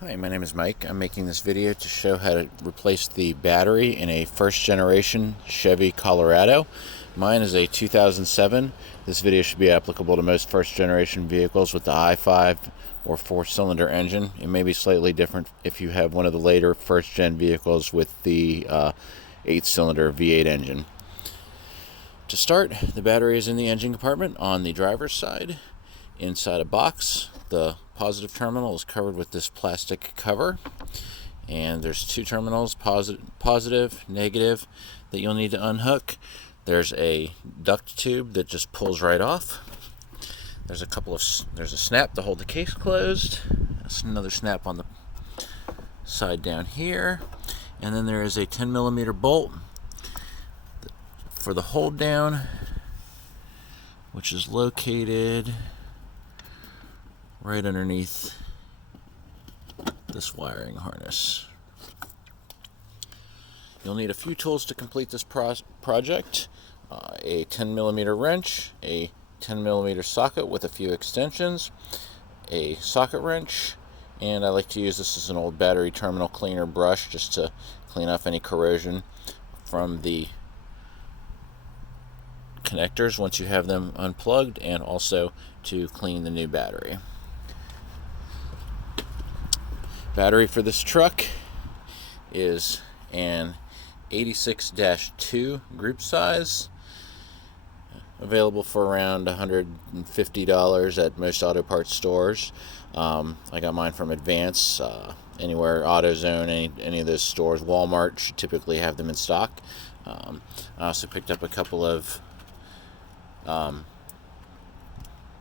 Hi, my name is Mike. I'm making this video to show how to replace the battery in a first generation Chevy Colorado. Mine is a 2007. This video should be applicable to most first generation vehicles with the i5 or 4-cylinder engine. It may be slightly different if you have one of the later first gen vehicles with the 8-cylinder V8 engine. To start, the battery is in the engine compartment on the driver's side. Inside a box, the positive terminal is covered with this plastic cover, and there's two terminals, positive, negative, that you'll need to unhook. There's a duct tube that just pulls right off. There's a snap to hold the case closed. There's another snap on the side down here, and then there is a 10mm bolt for the hold down, which is located right underneath this wiring harness. You'll need a few tools to complete this project. A 10mm wrench, a 10mm socket with a few extensions, a socket wrench, and I like to use this as an old battery terminal cleaner brush just to clean off any corrosion from the connectors once you have them unplugged, and also to clean the new battery. Battery for this truck is an 86-2 group size, available for around $150 at most auto parts stores. I got mine from Advance, anywhere, AutoZone, any of those stores. Walmart should typically have them in stock. I also picked up a couple of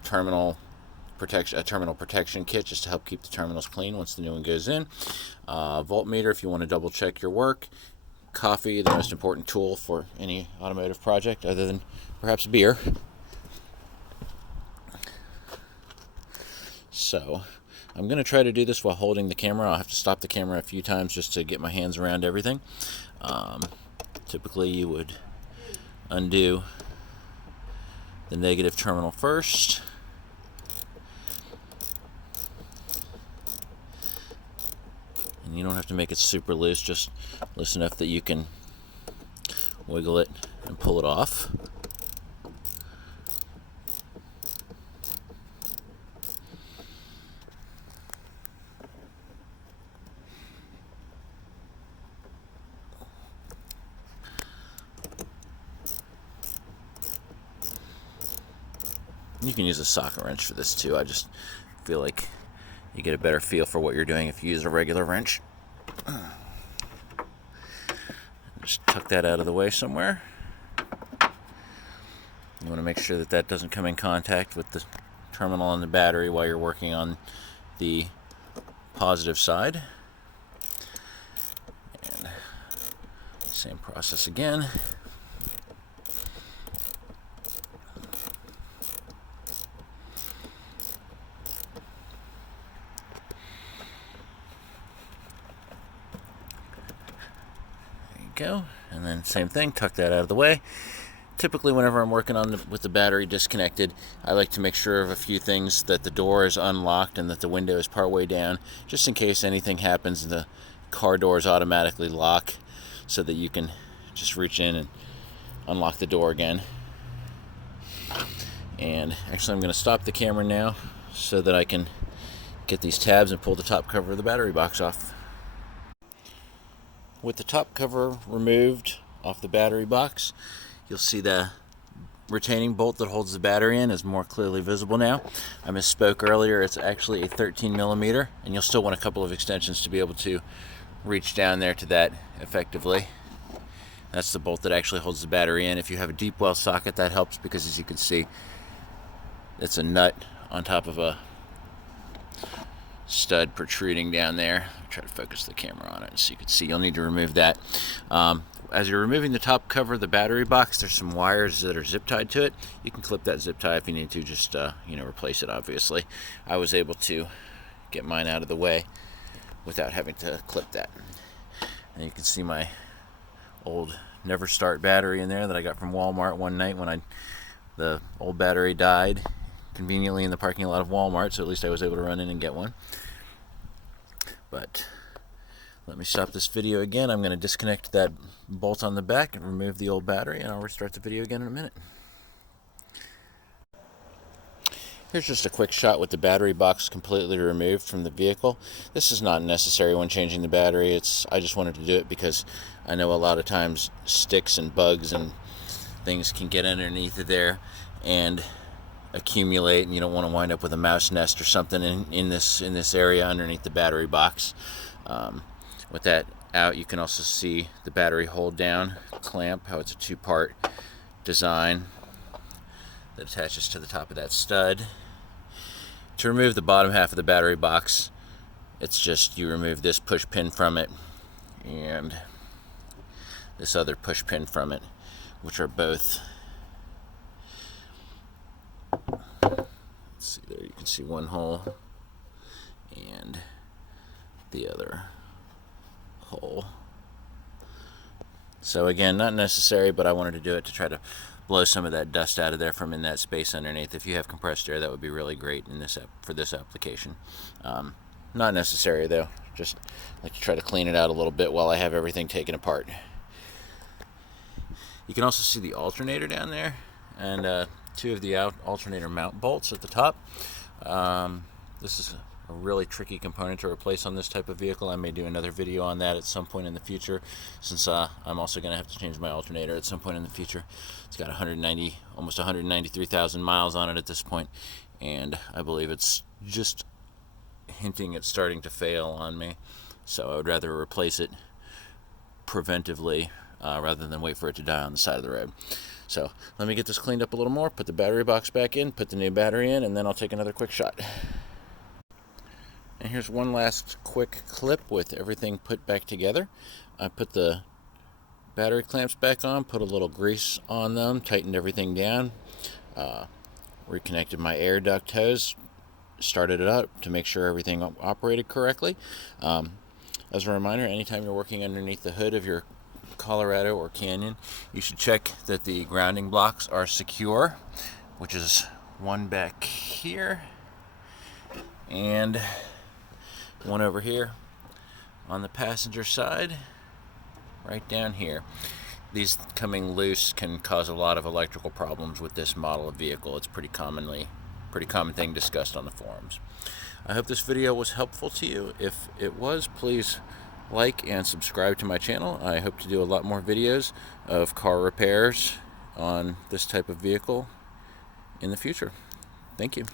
terminal protection kit just to help keep the terminals clean once the new one goes in. Voltmeter if you want to double check your work. Coffee, the most important tool for any automotive project other than perhaps beer. So I'm going to try to do this while holding the camera. I'll have to stop the camera a few times just to get my hands around everything. Typically you would undo the negative terminal first. And you don't have to make it super loose, just loose enough that you can wiggle it and pull it off. You can use a socket wrench for this too. I just feel like you get a better feel for what you're doing if you use a regular wrench. Just tuck that out of the way somewhere. You want to make sure that that doesn't come in contact with the terminal on the battery while you're working on the positive side. And same process again. Go, and then same thing, tuck that out of the way. Typically whenever I'm working with the battery disconnected, I like to make sure of a few things: that the door is unlocked and that the window is partway down, just in case anything happens and the car doors automatically lock, so that you can just reach in and unlock the door again. And actually I'm going to stop the camera now so that I can get these tabs and pull the top cover of the battery box off. With the top cover removed off the battery box, you'll see the retaining bolt that holds the battery in is more clearly visible now. I misspoke earlier, it's actually a 13mm, and you'll still want a couple of extensions to be able to reach down there to that effectively. That's the bolt that actually holds the battery in. If you have a deep well socket, that helps, because as you can see, it's a nut on top of a stud protruding down there. I'll try to focus the camera on it so you can see. You'll need to remove that. As you're removing the top cover of the battery box, there's some wires that are zip tied to it. You can clip that zip tie if you need to, just replace it, obviously. I was able to get mine out of the way without having to clip that. And you can see my old Never Start battery in there that I got from Walmart one night when the old battery died conveniently in the parking lot of Walmart, so at least I was able to run in and get one. But let me stop this video again. I'm going to disconnect that bolt on the back and remove the old battery, and I'll restart the video again in a minute. Here's just a quick shot with the battery box completely removed from the vehicle. This is not necessary when changing the battery. I just wanted to do it because I know a lot of times sticks and bugs and things can get underneath of there and accumulate, and you don't want to wind up with a mouse nest or something in this area underneath the battery box. With that out, you can also see the battery hold down clamp, how it's a two-part design that attaches to the top of that stud. To remove the bottom half of the battery box, it's just you remove this push pin from it and this other push pin from it, which are both, let's see there, you can see one hole and the other hole. So again, not necessary, but I wanted to do it to try to blow some of that dust out of there from in that space underneath. If you have compressed air, that would be really great in this for this application. Not necessary though, just like to try to clean it out a little bit while I have everything taken apart. You can also see the alternator down there and two of the alternator mount bolts at the top. This is a really tricky component to replace on this type of vehicle. I may do another video on that at some point in the future, since I'm also going to have to change my alternator at some point in the future. It's got almost 193,000 miles on it at this point, and I believe it's just hinting at starting to fail on me. So I would rather replace it preventively rather than wait for it to die on the side of the road. So let me get this cleaned up a little more, put the battery box back in, put the new battery in, and then I'll take another quick shot. And here's one last quick clip with everything put back together. I put the battery clamps back on, put a little grease on them, tightened everything down, reconnected my air duct hose, started it up to make sure everything operated correctly. As a reminder, anytime you're working underneath the hood of your Colorado or Canyon, you should check that the grounding blocks are secure, which is one back here and one over here on the passenger side, right down here. These coming loose can cause a lot of electrical problems with this model of vehicle. It's pretty common thing discussed on the forums. I hope this video was helpful to you. If it was, please like and subscribe to my channel. I hope to do a lot more videos of car repairs on this type of vehicle in the future. Thank you.